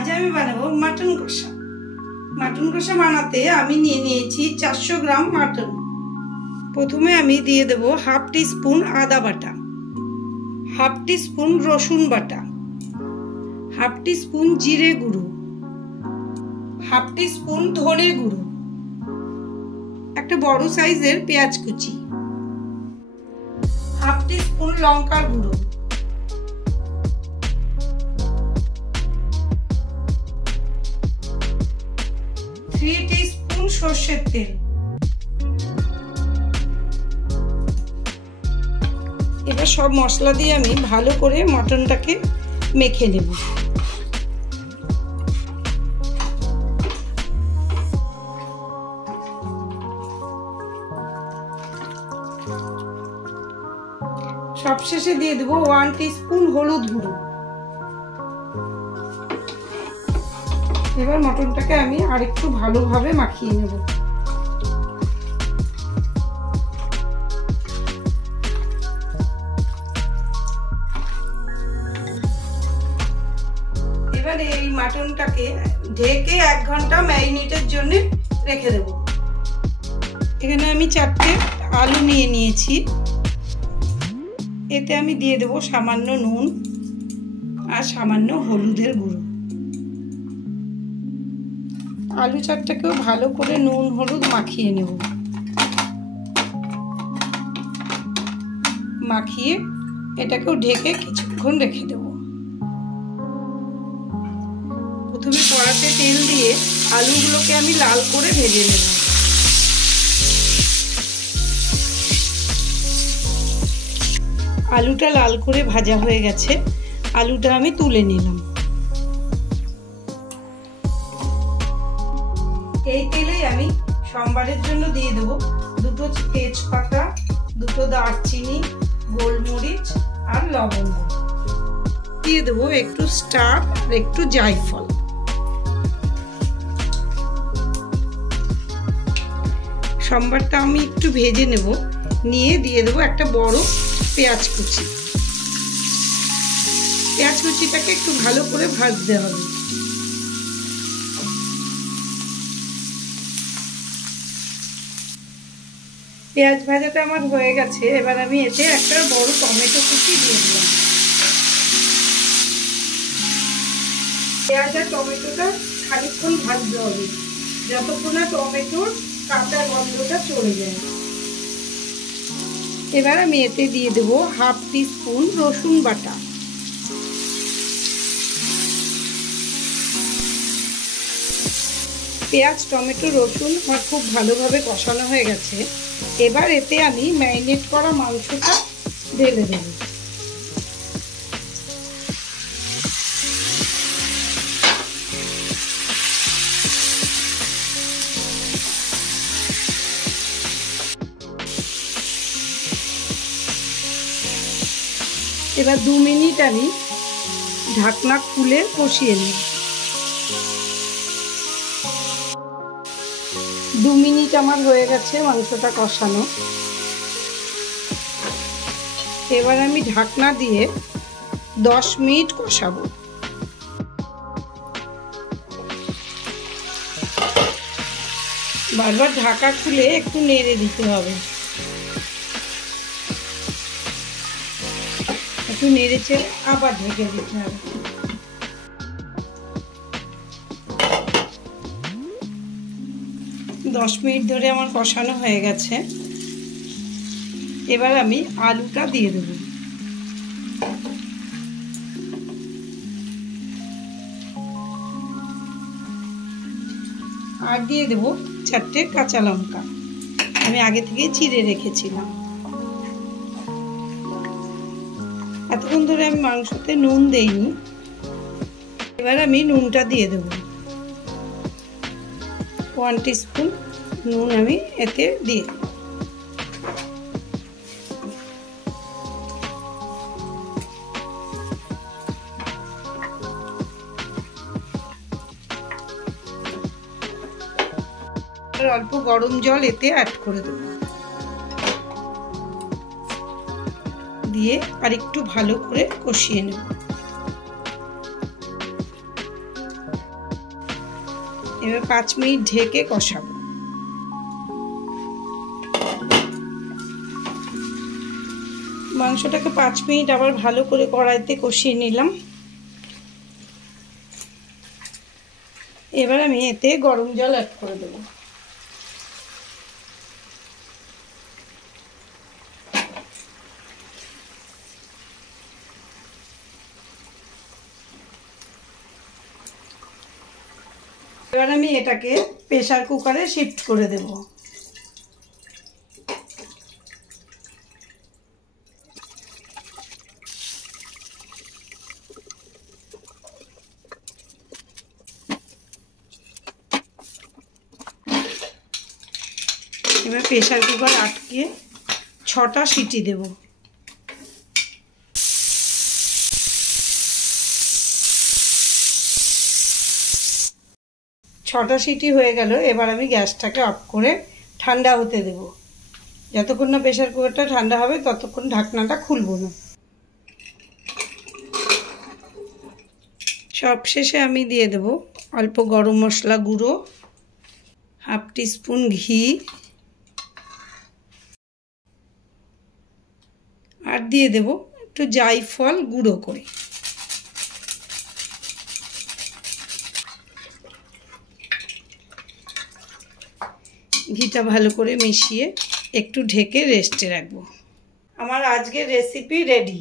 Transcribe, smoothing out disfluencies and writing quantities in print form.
আজ আমি বানাবো মাটন কষা। মাটন কষা বানাতে আমি নিয়ে নিয়েছি 400 গ্রাম মাটন। প্রথমে আমি দিয়ে দেব হাফ টি স্পুন আদা বাটা, হাফ টি স্পুন রসুন বাটা, হাফ টি স্পুন জিরে গুঁড়ো, হাফ টি স্পুন ধনে গুঁড়ো, একটা বড় সাইজের পেঁয়াজ কুচি, হাফ টি স্পুন লঙ্কার গুঁড়ো, 3 টিস্পুন সরষের তেল। এবার সব মশলা দিয়ে আমি ভালো করে মটনটাকে মেখে নেব। সবশেষে দিয়ে দেব 1 টিস্পুন হলুদ গুঁড়ো। এবার মটনটাকে আমি আরেকটু ভালোভাবে মাখিয়ে নেব। এবার এই মাটনটাকে ঢেকে 1 ঘন্টা ম্যারিনেটের জন্য রেখে দেব। এখানে আমি 4টে আলু নিয়ে নিয়েছি। এতে আমি দিয়ে দেব সামান্য নুন আর সামান্য হলুদের গুঁড়ো। আলু 4টাকেও ভালো করে নুন হলুদ মাখিয়ে নেব। মাখিয়ে এটাকেও ঢেকে কিছুক্ষণ রেখে দেব। প্রথমে কড়াতে তেল দিয়ে আলুগুলোকে আমি লাল করে ভেজে নেব। আলুটা লাল করে ভাজা হয়ে গেছে, আলুটা আমি তুলে নিলাম। এই তেলেই আমি সম্বারের জন্য দিয়ে দেব 2টো তেজপাতা, 2টো দারচিনি, গোলমরিচ আর লবঙ্গ। দিয়ে দেবো একটু স্টার আর একটু জায়ফল। সম্বারটা আমি একটু ভেজে নেব, নিয়ে দিয়ে দেবো একটা বড় পেঁয়াজ কুচি। পেঁয়াজ কুচিটাকে একটু ভালো করে ভাজতে হবে। পেঁয়াজ ভাজাটা আমার হয়ে গেছে। এবার আমি এতে একটা বড় টমেটো কুচি দিয়ে দিলাম। পেঁয়াজ আর টমেটোটা খানিকক্ষণ ভাজতে হবে, যতক্ষণ না টমেটোর কাঁচা গন্ধটা চলে যায়। এবার আমি এতে দিয়ে দেবো হাফ টি স্পুন রসুন বাটা, পেঁয়াজ টমেটো রসুন আমার খুব ভালোভাবে কষানো হয়ে গেছে। এবার এতে আমি ম্যারিনেট করা মাংসটা ঢেলে দেব। এবার 2 মিনিট আমি ঢাকনা খুলে কষিয়ে নেব। 2 মিনিট আমার হয়ে গেছে মাংসটা কষানো। এবার আমি ঢাকনা দিয়ে 10 মিনিট কষাবো। বারবার ঢাকা খুলে একটু নেড়ে দিতে হবে। একটু নেড়েছে আবার ঢেকে দিতে হবে। দশ মিনিট ধরে আমার কষানো হয়ে গেছে। এবার আমি আলুটা দিয়ে দেব। আর দিয়ে দেব 4টে কাঁচা লঙ্কা, আমি আগে থেকে চিড়ে রেখেছিলাম। এতক্ষণ ধরে আমি মাংসতে নুন দেইনি। এবার আমি নুনটা দিয়ে দেব। 1 টিস্পুন নুন আমি এতে দিয়ে দেব। অল্প গরম জল এতে অ্যাড করে দেব। দিয়ে আর একটু ভালো করে কষিয়ে নেব। এবার 5 মিনিট ঢেকে কষাবো। মাংসটাকে 5 মিনিট আবার ভালো করে কড়াইতে কষিয়ে নিলাম। এবার আমি এতে গরম জল অ্যাড করে দেব। এবার আমি এটাকে প্রেসার কুকারে শিফট করে দেব। এবার প্রেসার কুকার আটকে 6টা সিটি দেব। ছটা সিটি হয়ে গেল। এবার আমি গ্যাসটাকে অফ করে ঠান্ডা হতে দেব। যতক্ষণ না প্রেসার কুকারটা ঠান্ডা হবে ততক্ষণ ঢাকনাটা খুলবো না। সবশেষে আমি দিয়ে দেব অল্প গরম মশলা গুঁড়ো, হাফ টিস্পুন ঘি, আর দিয়ে দেব একটু জায়ফল গুঁড়ো করে। ঘিটা ভালো করে মিশিয়ে একটু ঢেকে রেস্টে রাখবো। আমার আজকের রেসিপি রেডি।